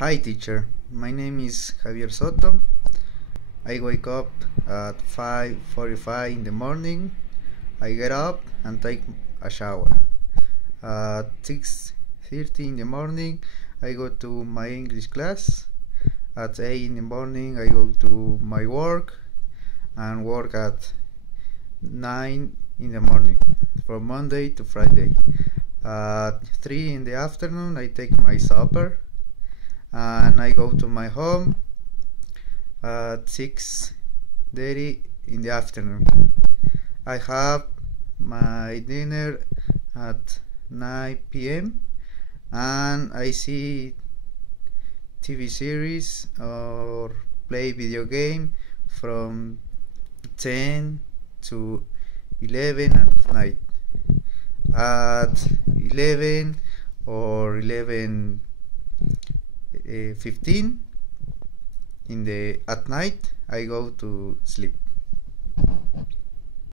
Hi teacher, my name is Javier Soto. I wake up at 5:45 in the morning. I get up and take a shower. At 6:30 in the morning, I go to my English class. At 8 in the morning, I go to my work and work at 9 in the morning from Monday to Friday. At 3 in the afternoon, I take my supper and I go to my home at 6:30 in the afternoon. I have my dinner at 9 p.m. and I see TV series or play video game from 10 to 11 at night. At 11 or 11:15 at night I go to sleep.